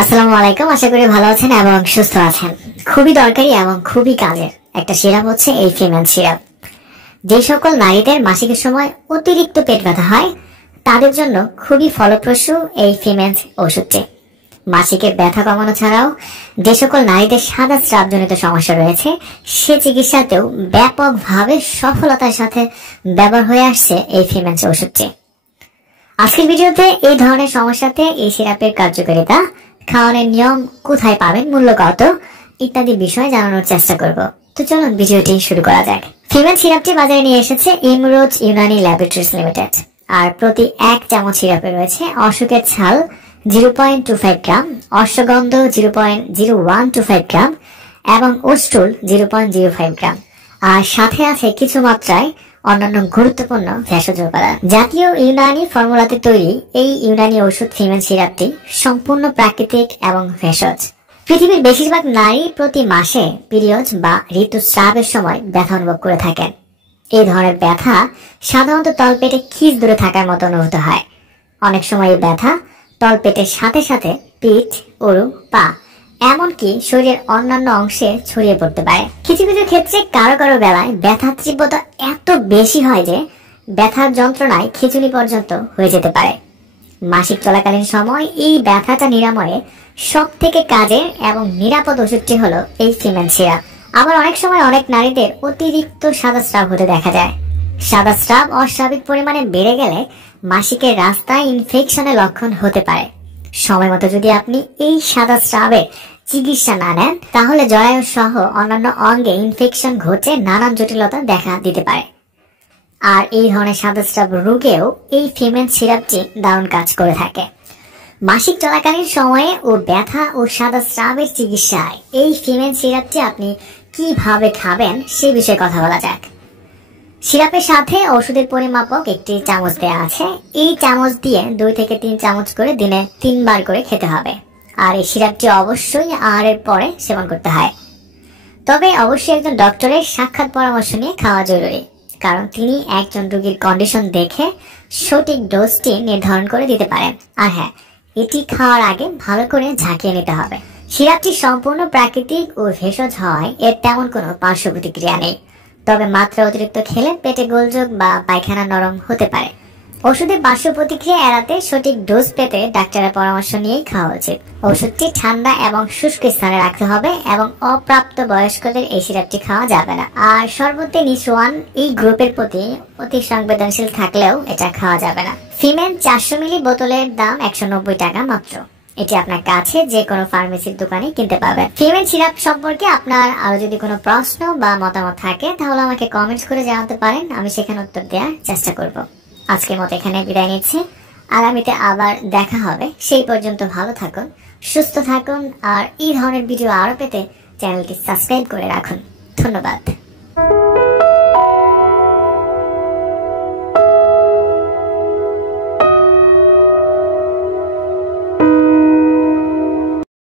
আসসালামু আলাইকুম, আশা করি ভালো আছেন এবং সুস্থ আছেন। খুবই দরকারি এবং খুবই কাজের একটা সিরাপ হচ্ছে এই ফিমেন সিরাপ। যে সকল নারীদের মাসিকের সময় অতিরিক্ত পেট ব্যথা হয় তাদের জন্য খুবই ফলপ্রসূ এই ফিমেন ওষুধটি। মাসিকের ব্যথা কমানো ছাড়াও যে সকল নারীদের সাদা স্রাবজনিত সমস্যা রয়েছে সে চিকিৎসাতেও ব্যাপকভাবে সফলতার সাথে ব্যবহার হয়ে আসছে এই ফিমেন ওষুধটি। আজকের ভিডিওতে এই ধরনের সমস্যাতে এই সিরাপের কার্যকারিতা, খাওয়ানোর নিয়ম, কোথায় পাবেন, মূল্য কত ইত্যাদি বিষয় জানানোর চেষ্টা করব। তো চলুন ভিডিওটি শুরু করা যাক। ফিমেন সিরাপটি বাজারে নিয়ে এসেছে ইমরোজ ইউনানি ল্যাবরেটরিজ লিমিটেড। আর প্রতি 1 চামচ সিরাপে রয়েছে অশোকের ছাল 0.25 গ্রাম, অশ্বগন্ধ 0.0125 গ্রাম এবং ওস্ট্রুল 0.05 গ্রাম। আর সাথে আছে কিছু মাত্রায় অন্যান্য গুরুত্বপূর্ণ ভেষজ উপাদান। জাতীয় ইউনানি ফর্মুলাতে তৈরি এই ইউনানি ওষুধ ফিমেন সিরাপটি সম্পূর্ণ প্রাকৃতিক এবং ভেষজ। পৃথিবীর বেশিরভাগ নারী প্রতি মাসে পিরিয়ড বা ঋতুস্রাবের সময় ব্যথা অনুভব করে থাকেন। এই ধরনের ব্যথা সাধারণত তলপেটে খিঁচ ধরে থাকার মতো অনুভূত হয়। অনেক সময় এই ব্যথা তলপেটের সাথে সাথে পিঠ, উরু, পা এমনকি শরীরের অন্যান্য অংশে ছড়িয়ে পড়তে পারে। কিছু কিছু ক্ষেত্রে কারো কারো বেলায় ব্যথার তীব্রতা এত বেশি হয় যে ব্যথার যন্ত্রণায় খিঁচুনি পর্যন্ত হয়ে যেতে পারে। মাসিক চলাকালীন সময় এই ব্যথাটা নিরাময়ে সব থেকে কাজের এবং নিরাপদ ওষুধটি হলো এই ফিমেন সিরাপ। আবার অনেক সময় অনেক নারীদের অতিরিক্ত সাদা স্রাব হতে দেখা যায়। সাদা স্রাব অস্বাভাবিক পরিমাণে বেড়ে গেলে মাসিকের রাস্তায় ইনফেকশনের লক্ষণ হতে পারে। সময় মতো যদি আপনি এই সাদা স্রাবের চিকিৎসা না নেন তাহলে জরায়ু সহ অন্যান্য অঙ্গে ইনফেকশন ঘটে নানান জটিলতা দেখা দিতে পারে। আর এই ধরনের সাদা স্রাব রোগেও এই ফিমেন সিরাপটি দারুণ কাজ করে থাকে। মাসিক চলাকালীন সময়ে ও ব্যথা ও সাদা স্রাবের চিকিৎসায় এই ফিমেন সিরাপটি আপনি কিভাবে খাবেন সে বিষয়ে কথা বলা যাক। সিরাপের সাথে ওষুধের পরিমাপক একটি চামচ দেওয়া আছে। এই চামচ দিয়ে 2 থেকে 3 চামচ করে দিনে 3 বার করে খেতে হবে। আর এই সিরাপটি অবশ্যই আহারের পরে সেবন করতে হয়। তবে অবশ্যই একজন ডক্টরের সাক্ষাৎ পরামর্শ নিয়ে খাওয়া জরুরি, কারণ তিনি একজন রোগীর কন্ডিশন দেখে সঠিক ডোজটি নির্ধারণ করে দিতে পারেন। আর হ্যাঁ, এটি খাওয়ার আগে ভালো করে ঝাঁকিয়ে নিতে হবে। সিরাপটি সম্পূর্ণ প্রাকৃতিক ও ভেষজ হওয়ায় এর তেমন কোনো পার্শ্ব প্রতিক্রিয়া নেই। তবে মাত্রা অতিরিক্ত খেলে পেটে গোলযোগ বা পায়খানা নরম হতে পারে। ওষুধের পার্শ্ব প্রতিক্রিয়া এড়াতে সঠিক ডোজ পেতে ডাক্তারের পরামর্শ নিয়েই খাওয়া উচিত। ওষুধটি ঠান্ডা এবং শুষ্ক স্থানে রাখতে হবে এবং অপ্রাপ্ত বয়স্কদের এই সিরাপটি খাওয়া যাবে না। আর সর্বতে নিস1 এই গ্রুপের প্রতি অতি সংবেদনশীল থাকলেও এটা খাওয়া যাবে না। ফিমেন 400 মিলি বোতলের দাম 190 টাকা মাত্র। এটি আপনার কাছে যে কোনো ফার্মেসির দোকানে কিনতে পাবেন। ফিমেন সিরাপ সম্পর্কে আপনার আরো যদি কোনো প্রশ্ন বা মতামত থাকে তাহলে আমাকে কমেন্টস করে জানাতে পারেন, আমি সেখানে উত্তর দেওয়ার চেষ্টা করব। আজকের মতো এখানে বিদায় নিচ্ছি। আগামীতে আবার দেখা হবে। সেই পর্যন্ত ভালো থাকুন, সুস্থ থাকুন আর এই ধরনের ভিডিও আরো পেতে চ্যানেলটি সাবস্ক্রাইব করে রাখুন। ধন্যবাদ।